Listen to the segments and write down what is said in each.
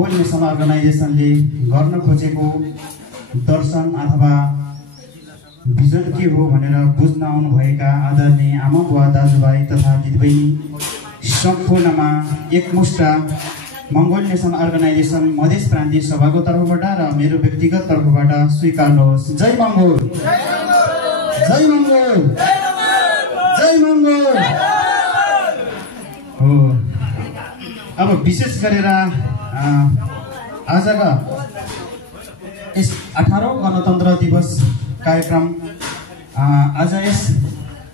World nation अर्गनाइजेसनले गर्न खोजेको दर्शन अथवा भिजन के हो भनेर बुझ्न आउनुभएका आदरणीय आमा बुवा दाजुभाइ तथा दिदीबहिनी सम्पूर्णमा एकमुष्ट मङ्गोल नेसन अर्गनाइजेसन मधेस प्रान्तीय सभाको तर्फबाट र मेरो व्यक्तिगत तर्फबाट स्वीकार्नुहोस्। जय मङ्गोल, जय मङ्गोल, जय मङ्गोल। हो अब विशेष गरेर आजका यस 18औं गणतन्त्र दिवस कार्यक्रम आज यस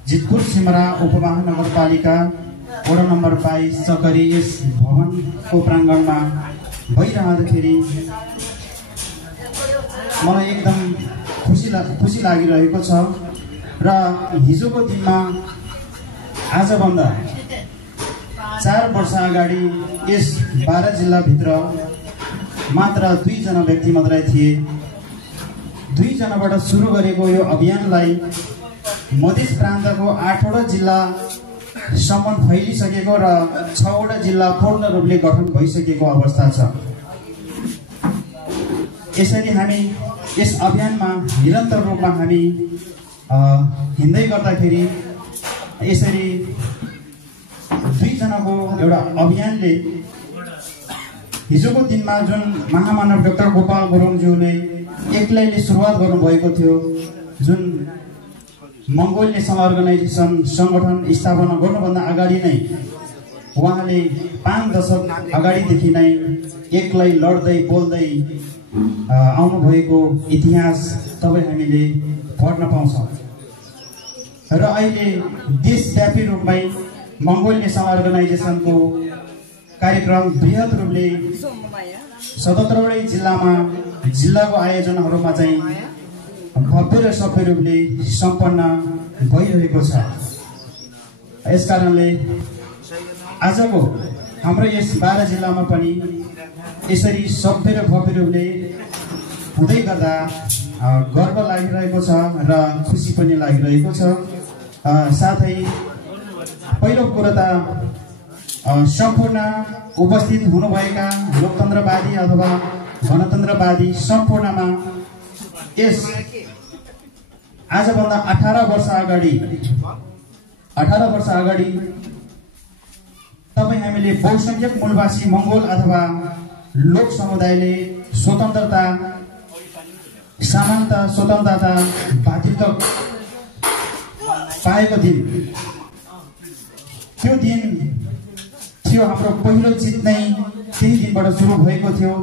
जितपुर सिमरा उपमहानगरपालिका वडा नम्बर 22 सकरी यस भवनको प्राङ्गणमा भइरहँदाखेरि मलाई एकदम खुसी लागिरहेको छ र हिजोको दिनमा आजभन्दा 4 वर्ष अगाडि यस 12 जिल्लाभित्र मात्र 2 जना व्यक्ति मात्रै थिए। 2 जनाबाट सुरु गरेको यो अभियानलाई मधेस प्रान्तको 8वटा जिल्लासम्म फैलिसकेको र 6वटा जिल्ला पूर्ण रूपले गठन भइसकेको अवस्था छ। यसरी हामी यस अभियानमा निरन्तर रूपमा हामी हिँड्दै गर्दाखेरि यसरी 2 जनाको एउटा अभियानले हिजोको दिनमा जुन महामानव डाक्टर गोपाल गुरुङज्यूले एक्लैले सुरुवात गर्नुभएको थियो, जुन मङ्गोल नेसन अर्गनाइजेसन सङ्गठन स्थापना गर्नुभन्दा अगाडि नै उहाँले 5 दशक अगाडिदेखि नै एक्लै लड्दै बोल्दै आउनुभएको इतिहास तपाईँ हामीले पढ्न पाउँछौँ र अहिले देशव्यापी रूपमै मङ्गोल नेसन अर्गनाइजेसनको कार्यक्रम बृहत रूपले 77वटै जिल्लाको आयोजनाहरूमा चाहिँ भव्य र सभ्य रूपले सम्पन्न भइरहेको छ। यसकारणले आजको हाम्रो यस 12 जिल्लामा पनि यसरी सभ्य र भव्य रूपले हुँदै गर्दा गर्व लागिरहेको छ र खुसी पनि लागिरहेको छ। साथै पहिलो कुरो त सम्पूर्ण उपस्थित हुनुभएका लोकतन्त्रवादी अथवा गणतन्त्रवादी सम्पूर्णमा यस आजभन्दा 18 वर्ष अगाडि तपाईँ हामीले बहुसंख्यक मूलवासी मङ्गोल अथवा लोक समुदायले स्वतन्त्रता, समानता, स्वतन्त्रता, भातृत्व पाएको दिन, त्यो दिन थियो हाम्रो पहिलो जित नै त्यही दिनबाट सुरु भएको थियो।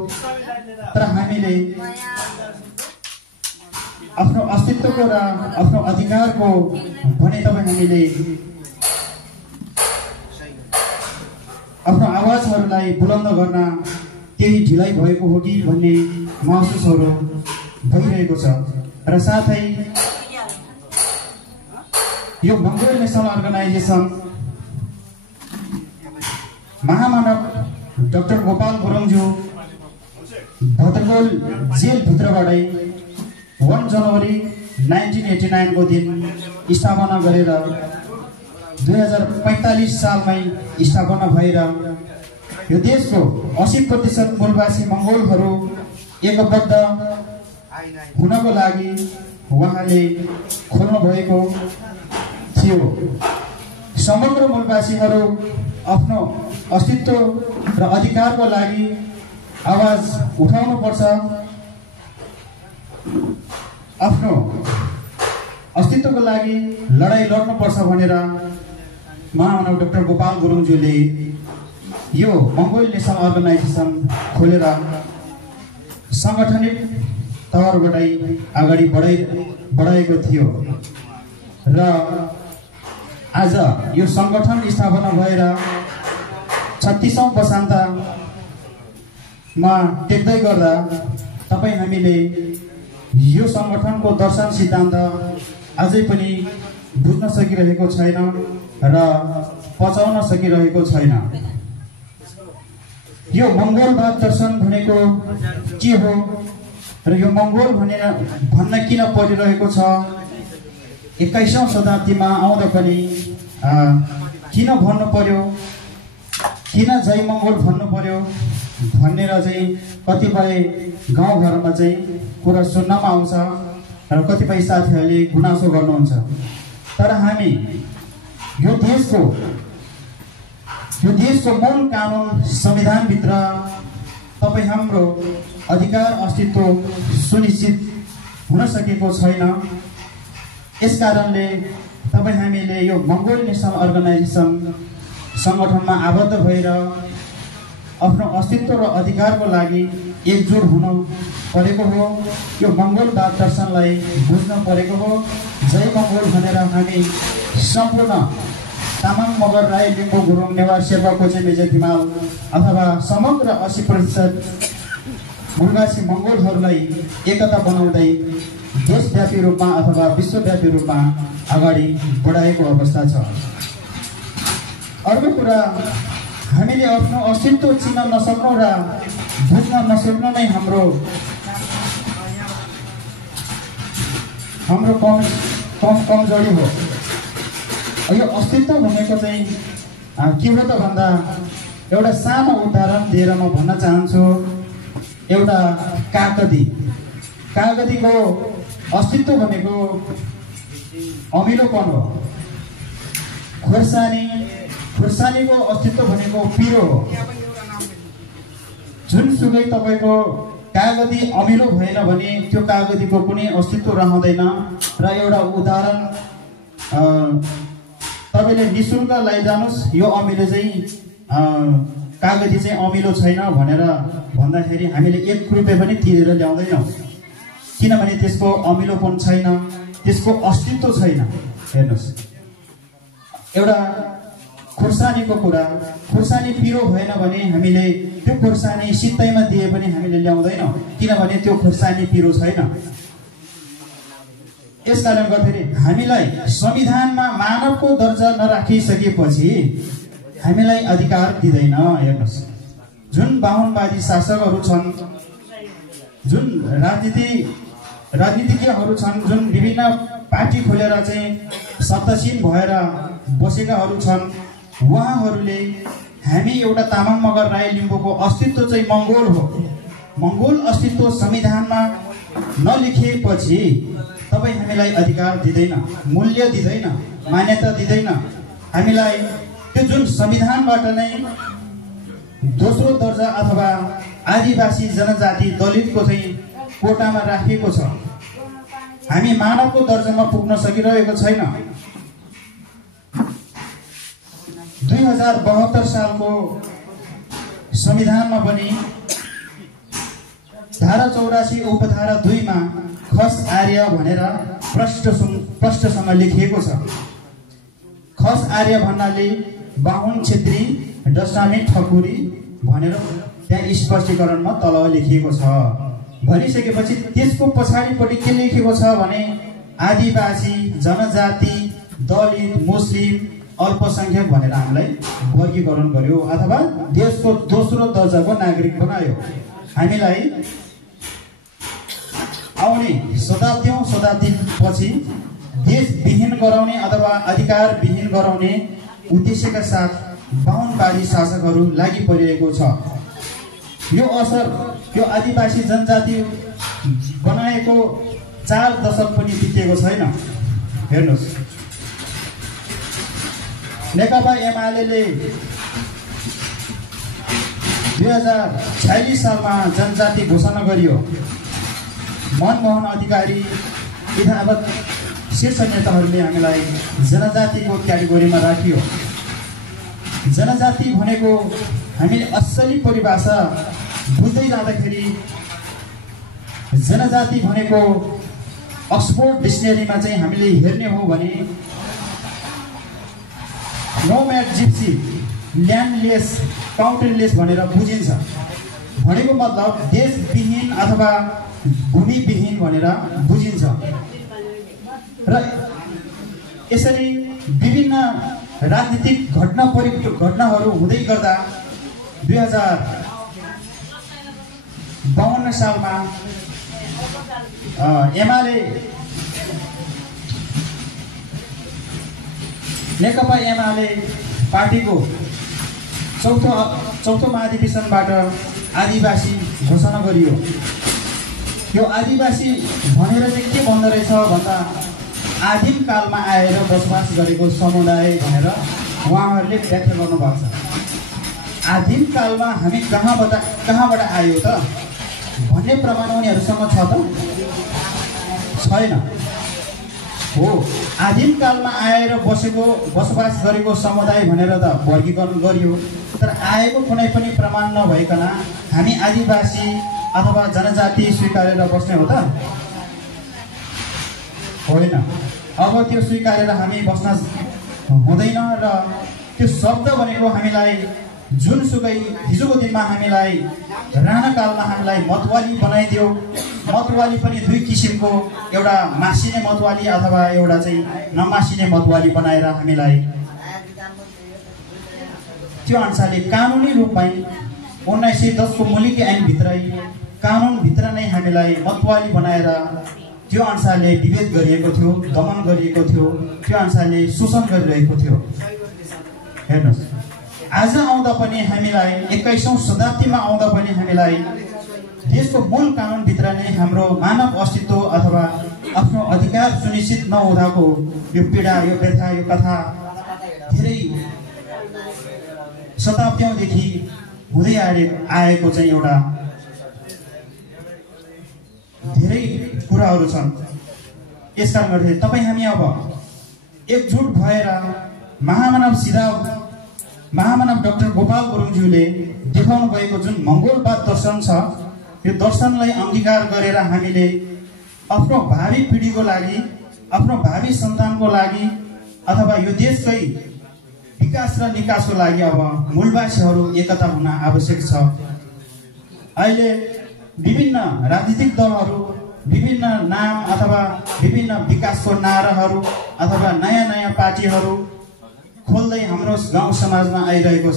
तर हामीले आफ्नो अस्तित्वको र आफ्नो अधिकारको भने तपाईँ हामीले आफ्नो आवाजहरूलाई बुलन्द गर्न केही ढिलाइ भएको हो कि भन्ने महसुसहरू भइरहेको छ। र साथै यो मङ्गोल नेसन अर्गनाइजेसन महामानव डाक्टर गोपाल गुरुङज्यू भद्रकोल जेलभित्रबाटै 1 जनवरी 1989 को दिन स्थापना गरेर 2045 सालमै स्थापना भएर यो देशको 80% मूलवासी मङ्गोलहरू एकबद्ध हुनको लागि उहाँले खोल्नु भएको थियो। समग्र मूलवासीहरू आफ्नो अस्तित्व र अधिकारको लागि आवाज उठाउनु पर्छ, आफ्नो अस्तित्वको लागि लडाईँ लड्नुपर्छ भनेर महामानव डाक्टर गोपाल गुरुङज्यूले यो मङ्गोल नेसन अर्गनाइजेसन खोलेर सङ्गठनिक तवरबाटै अगाडि बढाएको थियो र आज यो सङ्गठन स्थापना भएर 36औं वसन्तमा टेक्दै गर्दा तपाईँ हामीले यो सङ्गठनको दर्शन सिद्धान्त अझै पनि बुझ्न सकिरहेको छैन र पचाउन सकिरहेको छैन। यो मङ्गोलवाद दर्शन भनेको के हो र यो मङ्गोल भन्न किन परिरहेको छ, 21औं शताब्दीमा आउँदा पनि किन भन्नु पर्यो, किन जय मङ्गोल भन्नु पर्यो भनेर चाहिँ कतिपय गाउँघरमा चाहिँ कुरा सुन्नमा आउँछ र कतिपय साथीहरूले गुनासो गर्नुहुन्छ। तर हामी यो देशको मूल कानुन संविधानभित्र तपाईँ हाम्रो अधिकार अस्तित्व सुनिश्चित हुन सकेको छैन। यस कारणले तपाईँ हामीले यो मङ्गोल नेसनल अर्गनाइजेसन सङ्गठनमा आबद्ध भएर आफ्नो अस्तित्व र अधिकारको लागि एकजुट हुनु परेको हो। यो मङ्गोलवाद दर्शनलाई बुझ्न परेको हो। जय मङ्गोल भनेर हामी सम्पूर्ण तामाङ मगर राई लिम्बू गुरुङ नेवार शेर्पा कोचे मेचे तिमाल अथवा समग्र 80% मुलगासी मङ्गोलहरूलाई एकता बनाउँदै देशव्यापी रूपमा अथवा विश्वव्यापी रूपमा अगाडि बढाएको अवस्था छ। अर्को कुरा, हामीले आफ्नो अस्तित्व चिन्न नसक्नु र बुझ्न नसक्नु नै हाम्रो कमजोरी हो। यो अस्तित्व भनेको चाहिँ के हो त भन्दा एउटा सानो उदाहरण दिएर म भन्न चाहन्छु। एउटा कागतीको अस्तित्व भनेको अमिलोपन हो। खुर्सानीको अस्तित्व भनेको पिरो हो। जुनसुकै तपाईँको कागती अमिलो भएन भने त्यो कागतीको कुनै अस्तित्व रहँदैन। र एउटा उदाहरण तपाईँले निःशुल्क लैजानुहोस्, यो अमिलो चाहिँ कागती चाहिँ अमिलो छैन भनेर भन्दाखेरि हामीले 1 रुपियाँ पनि तिरेर ल्याउँदैनौँ, किनभने त्यसको अमिलोपन छैन, त्यसको अस्तित्व छैन। हेर्नुहोस्, एउटा खुर्सानीको कुरा, खुर्सानी पिरो भएन भने हामीले त्यो खुर्सानी सित्तैमा दिए पनि हामीले ल्याउँदैनौँ, किनभने त्यो खुर्सानी पिरो छैन। यसकारण गर्दाखेरि हामीलाई संविधानमा मानवको दर्जा नराखिसकेपछि हामीलाई अधिकार दिँदैन। हेर्नुहोस्, जुन बाहुनवादी शासकहरू छन्, जुन राजनीतिज्ञहरू छन्, जुन विभिन्न पार्टी खोलेर चाहिँ सत्तासीन भएर बसेकाहरू छन्, उहाँहरूले हामी एउटा तामाङ मगर राई लिम्बूको अस्तित्व चाहिँ मङ्गोल हो, मङ्गोल अस्तित्व संविधानमा नलेखिएपछि तपाईँ हामीलाई अधिकार दिँदैन, मूल्य दिँदैन, मान्यता दिँदैन। हामीलाई त्यो जुन संविधानबाट नै दोस्रो दर्जा अथवा आदिवासी जनजाति दलितको चाहिँ कोटामा राखिएको छ। हामी मानवको दर्जामा पुग्न सकिरहेको छैन। 2072 सालको संविधानमा पनि धारा 84 उपधारा 2 मा खस आर्य भनेर प्रष्टसँग लेखिएको छ। खस आर्य भन्नाले बाहुन, छेत्री, डसामी, ठकुरी भनेर त्यहाँ स्पष्टीकरणमा तल लेखिएको छ। भनिसकेपछि त्यसको पछाडिपट्टि के लेखेको छ भने आदिवासी, जनजाति, दलित, मुस्लिम, अल्पसंख्यक भनेर हामीलाई वर्गीकरण गर्यो अथवा देशको दोस्रो दर्जाको नागरिक बनायो। हामीलाई आउने शताब्दी पछि देशविहीन गराउने अथवा अधिकार विहीन गराउने उद्देश्यका साथ बाहुनवादी शासकहरू लागि परिरहेको छ। यो असर यो आदिवासी जनजाति बनाएको 4 दशक पनि बितेको छैन। हेर्नुहोस्, नेकपा एमाले 2046 सालमा जनजाति घोषणा गरियो। मनमोहन अधिकारी यथावत शीर्ष नेताहरूले हामीलाई जनजातिको क्याटेगोरीमा राखियो। जनजाति भनेको हामीले असली परिभाषा बुझ्दै जाँदाखेरि जनजाति भनेको अक्सफोर्ड डिक्सनरीमा चाहिँ हामीले हेर्ने हो भने नोम्याड, जिप्सी, ल्यान्डलेस, काउन्टरलेस भनेर बुझिन्छ। भनेको मतलब देशविहीन अथवा भूमिविहीन भनेर बुझिन्छ। र यसरी विभिन्न राजनीतिक घटनाहरू हुँदै गर्दा 2052 सालमा नेकपा एमाले पार्टीको चौथो महाधिवेशनबाट आदिवासी घोषणा गरियो। यो आदिवासी भनेर चाहिँ के भन्दो रहेछ भन्दा आदिम कालमा आएर बसोबास गरेको समुदाय भनेर उहाँहरूले व्याख्या गर्नुभएको छ। आदिम कालमा हामी कहाँबाट आयो त भन्ने प्रमाण उनीहरूसँग छ त छैन। हो, आदिम कालमा आएर बसोबास गरेको समुदाय भनेर त वर्गीकरण गरियो, तर आएको कुनै पनि प्रमाण नभइकन हामी आदिवासी अथवा जनजाति स्वीकारेर बस्ने हो त होइन। अब त्यो स्वीकारेर हामी बस्न हुँदैन र त्यो शब्द भनेको हामीलाई जुनसुकै हिजोको दिनमा हामीलाई राणा कालमा हामीलाई मतवाली बनाइदियो। मतवाली पनि दुई किसिमको, एउटा मासिने मतवाली अथवा एउटा चाहिँ नमासिने मतवाली बनाएर हामीलाई त्यो अनुसारले कानुनी रूपमै 1910 को मुलुकी ऐनभित्रै कानुनभित्र नै हामीलाई मतवाली बनाएर त्यो अनुसारले विभेद गरिएको थियो, दमन गरिएको थियो, त्यो अनुसारले शोषण गरिरहेको थियो। हेर्नुहोस्, आज आउँदा पनि हामीलाई 21औं शताब्दीमा आउँदा पनि हामीलाई देशको मूल कानुनभित्र नै हाम्रो मानव अस्तित्व अथवा आफ्नो अधिकार सुनिश्चित नहुँदाको यो पीडा, यो व्यथा, यो कथा धेरै शताब्दीदेखि हुँदै आएको चाहिँ एउटा धेरै कुराहरू छन्। यसकारण गर्दै तपाईँ हामी अब एकजुट भएर महामानव डाक्टर गोपाल गुरुङज्यूले देखाउनु भएको जुन मङ्गोलवाद दर्शन छ, यो दर्शनलाई अंगीकार गरेर हामीले आफ्नो भावी पिढीको लागि, आफ्नो भावी सन्तानको लागि अथवा यो देशकै विकास र निकासको लागि अब मूलवासीहरू एकता हुन आवश्यक छ। अहिले विभिन्न राजनीतिक दलहरू विभिन्न नाम अथवा विभिन्न विकासको नाराहरू अथवा नयाँ नयाँ पार्टीहरू खोल्दै हाम्रो गाउँ समाजमा आइरहेको छ।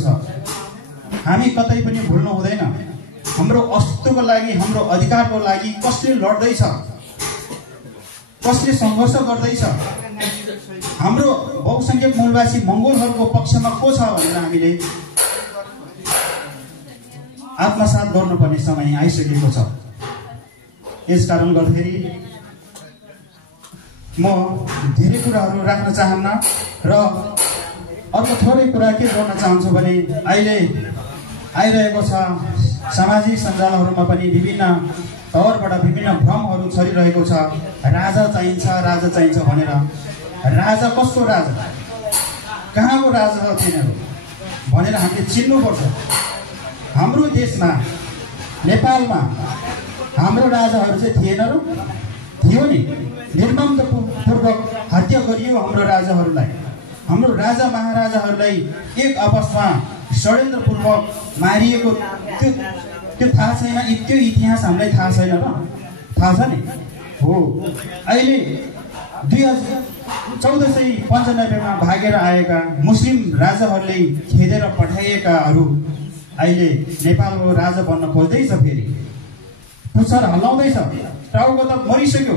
हामी कतै पनि भुल्नु हुँदैन, हाम्रो अस्तित्वको लागि, हाम्रो अधिकारको लागि कसले लड्दैछ, कसले सङ्घर्ष गर्दैछ, हाम्रो बहुसंख्यक मूलवासी मङ्गोलहरूको पक्षमा को छ भनेर हामीले आत्मसात गर्नुपर्ने समय आइसकेको छ। यसकारण गर्दाखेरि म धेरै कुराहरू राख्न चाहन्न र अर्को थोरै कुरा के गर्न चाहन्छु भने अहिले आइरहेको छ सामाजिक सञ्जालहरूमा पनि विभिन्न तवरबाट विभिन्न भ्रमहरू छरिरहेको छ। राजा चाहिन्छ भनेर। राजा कस्तो राजा, कहाँको राजा हो तिनीहरू भनेर हामीले चिन्नुपर्छ। हाम्रो देशमा नेपालमा हाम्रो राजाहरू चाहिँ थिएनन्, थियो नि, निर्ममतापूर्वक हत्या गरियो हाम्रो राजाहरूलाई। हाम्रो राजा महाराजाहरूलाई एक आपसमा षड्यन्त्रपूर्वक मारिएको त्यो थाहा छैन, त्यो इतिहास हामीलाई थाहा छैन र? थाहा छ नि? हो, अहिले 1495 मा भागेर आएका मुस्लिम राजाहरूले खेदेर पठाइएकाहरू अहिले नेपालको राजा बन्न खोज्दैछ। फेरि पुच्छर हल्लाउँदैछ। टाउको त मरिसक्यो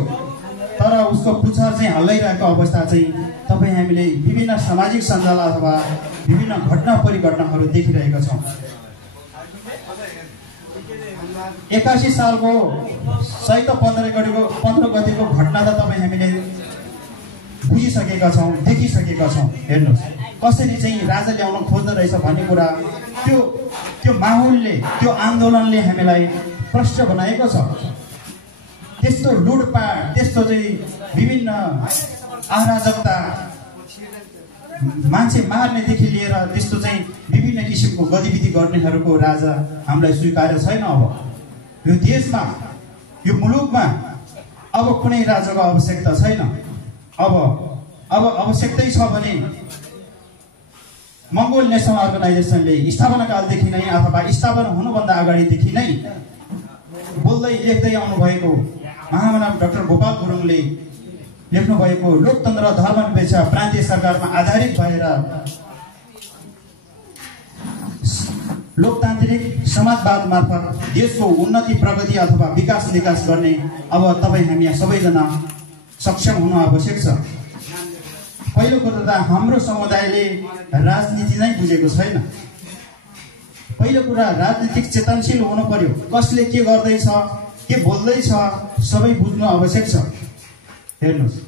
तर उसको पुच्छर चाहिँ हल्लाइरहेको अवस्था चाहिँ तपाईँ हामीले विभिन्न सामाजिक सञ्जाल अथवा विभिन्न घटना परिघटनाहरू देखिरहेका छौँ। 81 सालको चैत 15 गतिको घटना त तपाईँ हामीले बुझिसकेका छौँ, देखिसकेका छौँ। हेर्नुहोस् कसरी चाहिँ राजा ल्याउन खोज्दो रहेछ भन्ने कुरा त्यो माहौलले, त्यो आन्दोलनले हामीलाई प्रष्ट बनाएको छ। त्यस्तो लुटपाट, त्यस्तो चाहिँ विभिन्न अराजकता, मान्छे मार्नेदेखि लिएर त्यस्तो चाहिँ विभिन्न किसिमको गतिविधि गर्नेहरूको राजा हामीलाई स्वीकार्य छैन। अब यो देशमा, यो मुलुकमा अब कुनै राजाको आवश्यकता छैन। अब आवश्यकतै छ भने मङ्गोल नेसनल अर्गनाइजेसनले स्थापना कालदेखि नै अथवा स्थापना हुनुभन्दा अगाडिदेखि नै बोल्दै लेख्दै आउनुभएको महामानव डाक्टर गोपाल गुरुङले लेख्नु भएको लोकतन्त्र धर्मनिरपेक्ष प्रान्तीय सरकारमा आधारित भएर लोकतान्त्रिक समाजवाद मार्फत देशको उन्नति, प्रगति अथवा विकास निकास गर्ने अब तपाईँ हामी सबैजना सक्षम हुनु आवश्यक छ। पहिलो कुरो त हाम्रो समुदायले राजनीति नै बुझेको छैन। पहिलो कुरा राजनीतिक चेतनशील हुनु पर्यो। कसले के गर्दैछ, के बोल्दैछ सबै बुझ्नु आवश्यक छ। हेर्नुहोस्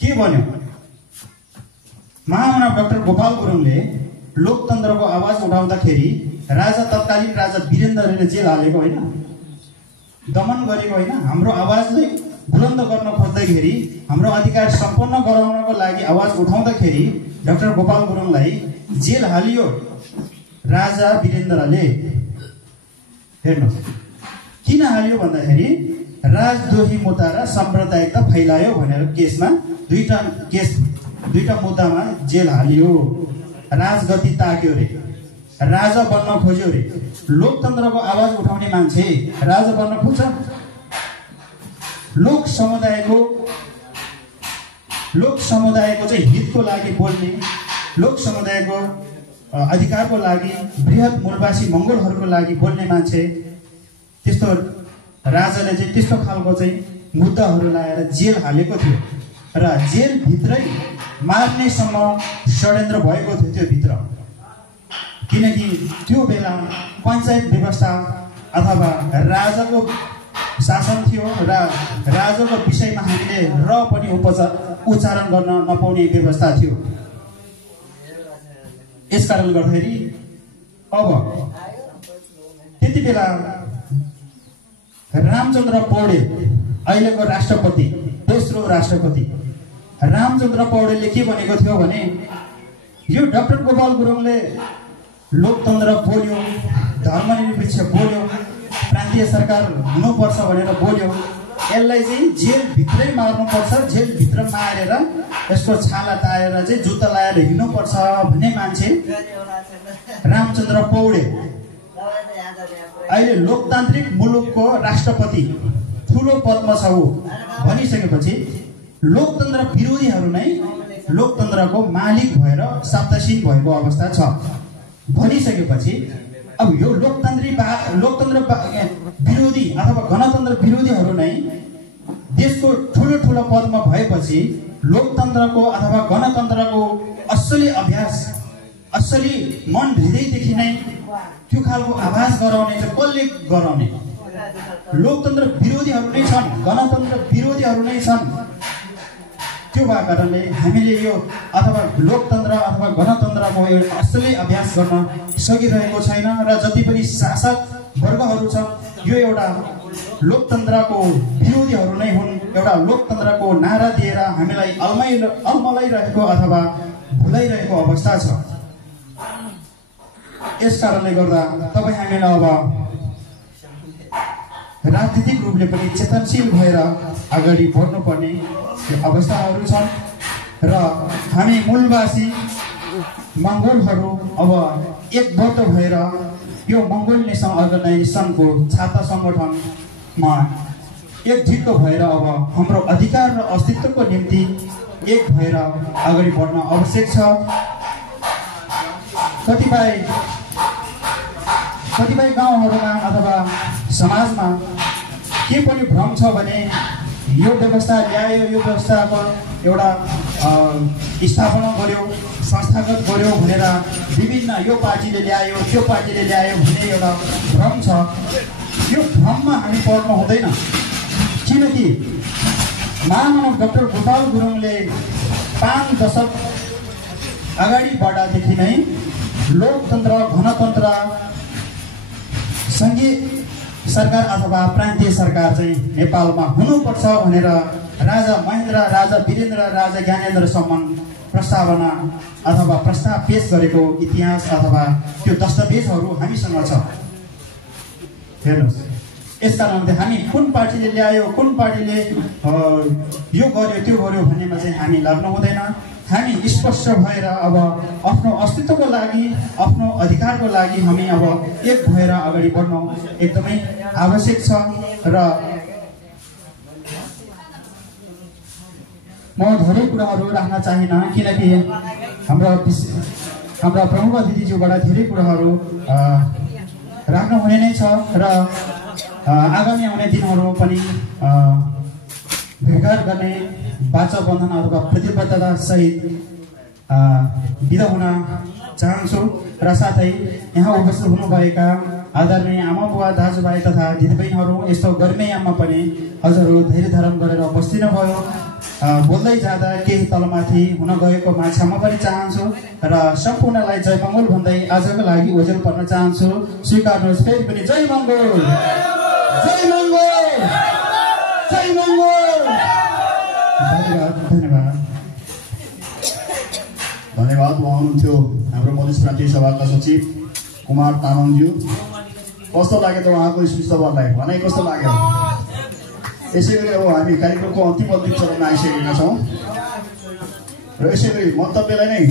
के भन्यो, महामना डाक्टर गोपाल गुरुङले लोकतन्त्रको आवाज उठाउँदाखेरि तत्कालीन राजा वीरेन्द्रले जेल हालेको होइन, दमन गरेको होइन। हाम्रो आवाजलाई बुलन्द गर्न खोज्दाखेरि, हाम्रो अधिकार सम्पन्न गराउनको लागि आवाज उठाउँदाखेरि डाक्टर गोपाल गुरुङलाई जेल हालियो राजा वीरेन्द्रले। हेर्नुहोस् किन हालियो भन्दाखेरि राजद्रोही मुद्दा र साम्प्रदायिकता फैलायो भनेर केसमा दुईटा मुद्दामा जेल हालियो। राजगति ताक्यो रे, राजा बन्न खोज्यो रे। लोकतन्त्रको आवाज उठाउने मान्छे राजा बन्न खोज्छ? लोक समुदायको चाहिँ हितको लागि बोल्ने, लोक समुदायको अधिकारको लागि, बृहत मूलवासी मंगोलहरूको लागि बोल्ने मान्छे, त्यस्तो राजाले चाहिँ त्यस्तो खालको चाहिँ मुद्दाहरू लाएर जेल हालेको थियो र जेलभित्रै मार्नेसम्म षड्यन्त्र भएको थियो त्यो भित्र। किनकि त्यो बेला पञ्चायत व्यवस्था अथवा राजाको शासन थियो र राजाको विषयमा हामीले र पनि उच्चारण गर्न नपाउने व्यवस्था थियो। यसकारणले गर्दाखेरि अब त्यति बेला रामचन्द्र पौडेल, अहिलेको राष्ट्रपति, दोस्रो राष्ट्रपति रामचन्द्र पौडेलले के भनेको थियो भने यो डाक्टर गोपाल गुरुङले लोकतन्त्र बोल्यो, धर्मनिरपेक्ष बोल्यो, प्रान्तीय सरकार हुनुपर्छ भनेर बोल्यो, यसलाई चाहिँ जेलभित्रै मार्नुपर्छ, जेलभित्र मारेर यसको छाला तारेर चाहिँ जुत्ता लगाएर हिँड्नुपर्छ भन्ने मान्छे रामचन्द्र पौडेल अहिले लोकतान्त्रिक मुलुकको राष्ट्रपति ठुलो पदमा छ भनिसकेपछि लोकतन्त्र विरोधीहरू नै लोकतन्त्रको मालिक भएर सत्तासीन भएको अवस्था छ भनिसकेपछि अब यो लोकतन्त्र विरोधी अथवा गणतन्त्र विरोधीहरू नै देशको ठुलो ठुलो पदमा भएपछि लोकतन्त्रको अथवा गणतन्त्रको असली अभ्यास, असली मन हृदयदेखि नै त्यो खालको आभास गराउने चाहिँ कसले गराउने? लोकतन्त्र विरोधीहरू नै छन्, गणतन्त्र विरोधीहरू नै छन्। त्यो भएको कारणले हामीले यो अथवा लोकतन्त्र अथवा गणतन्त्रको एउटा असली अभ्यास गर्न सकिरहेको छैन र जति पनि शासक वर्गहरू छन् यो एउटा लोकतन्त्रको विरोधीहरू नै हुन्। एउटा लोकतन्त्रको नारा दिएर हामीलाई अल्मलाइरहेको अथवा भुलाइरहेको अवस्था छ। यस कारणले गर्दा तपाईँ हामीलाई अब राजनीतिक रूपले पनि चेतनशील भएर अगाडि बढ्नुपर्ने अवस्थाहरू छन् र हामी मूलवासी मंगोलहरू अब एकबद्ध भएर यो मंगोल नेसनल अर्गनाइजेसनको छाता संगठनमा एकजुट भएर अब हाम्रो अधिकार र अस्तित्वको निम्ति एक भएर अगाडि बढ्न आवश्यक छ। कतिपय गाउँहरूमा अथवा समाजमा के पनि भ्रम छ भने यो व्यवस्था ल्यायो, यो व्यवस्थाको एउटा स्थापना गर्यो, संस्थागत गर्यो भनेर विभिन्न यो पार्टीले ल्यायो, त्यो पार्टीले ल्यायो भन्ने एउटा भ्रम छ। यो भ्रममा हामी पर्नु हुँदैन, किनकि महामानव डाक्टर गोपाल गुरुङले 5 दशक अगाडि बढ्दादेखि नै लोकतन्त्र, गणतन्त्र, सङ्घीय सरकार अथवा प्रान्तीय सरकार चाहिँ नेपालमा हुनुपर्छ भनेर राजा महेन्द्र, राजा वीरेन्द्र, राजा ज्ञानेन्द्रसम्म प्रस्तावना अथवा प्रस्ताव पेश गरेको इतिहास अथवा त्यो दस्तावेजहरू हामीसँग छ। हेर्नुहोस्, यस कारणले हामी कुन पार्टीले ल्यायो, कुन पार्टीले यो गर्यो त्यो गर्यो भन्नेमा चाहिँ हामी लाग्नु हुँदैन। हामी स्पष्ट भएर अब आफ्नो अस्तित्वको लागि, आफ्नो अधिकारको लागि हामी अब एक भएर अगाडि बढ्नु एकदमै आवश्यक छ। र म धेरै कुराहरू राख्न चाहिनँ, किनकि हाम्रा प्रमुख अतिथिज्यूबाट धेरै कुराहरू राख्नु हुने नै छ र आगामी आउने दिनहरू पनि भेटघाट गर्ने वाचा बन्धन अथवा प्रतिबद्धता सहित बिदा हुन चाहन्छु र साथै यहाँ उपस्थित हुनुभएका आदरणीय आमा बुवा दाजुभाइ तथा दिदीबहिनीहरू यस्तो गर्मीयाममा पनि हजुरहरू धैर्य धारण गरेर बस्दिनु भयो। बोल्दै जाँदा केही तलमाथि हुन गएकोमा क्षमा पनि चाहन्छु र सम्पूर्णलाई जय मङ्गल भन्दै आजको लागि ओझेल पर्न चाहन्छु। स्वीकार्नुहोस् फेरि पनि जय मङ्गल, जय मङ्गल, जय मङ्गल। धन्यवाद धन्यवाद धन्यवाद। उहाँ हुनुहुन्थ्यो हाम्रो मधेस प्रान्तीय सभाका सचिव कुमार तामाङज्यू। कस्तो लाग्यो त उहाँको स्पिच तपाईँहरूलाई? भनाइ कस्तो लाग्यो? यसै गरी अब हामी कार्यक्रमको अन्तिम चरणमा आइसकेका छौँ र यसै गरी मन्तव्यलाई नै